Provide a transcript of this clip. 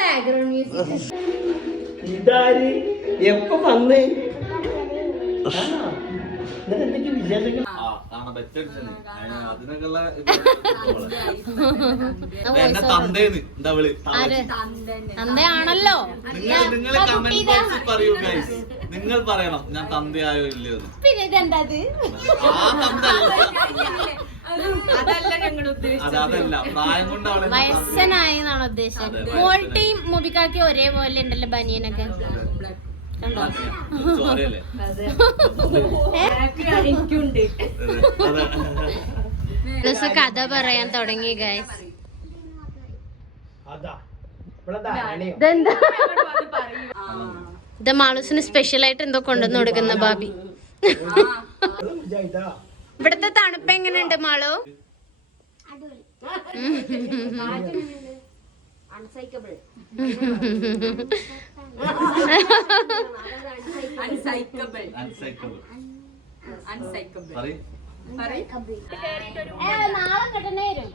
Background music. ഇതാര് എപ്പ വന്ന് എന്തൊക്കെ വിശേഷങ്ങൾ? തന്തയാണല്ലോ. പറയൂ ഗൈസ്, നിങ്ങൾ പറയണം ഞാൻ തന്തയായോ ഇല്ലയോ. പിന്നെ ഇതെന്താ അതല്ല, പ്രായം കൊണ്ട് വയസ്സനായെന്നാണ് ഉദ്ദേശം. മോൾട്ടിയും മുബിക്കാക്കി ഒരേപോലെ ഉണ്ടല്ലോ ബനിയനൊക്കെ. കഥ പറയാൻ തുടങ്ങി ഗൈസ്. ഇത് മാളൂസിന് സ്പെഷ്യൽ ആയിട്ട് എന്തോ കൊണ്ടുവന്ന് കൊടുക്കുന്ന ബാബി. ഇവിടുത്തെ തണുപ്പ് എങ്ങനെയുണ്ട് മാളു? നാളെ കിട്ടണേ വരും.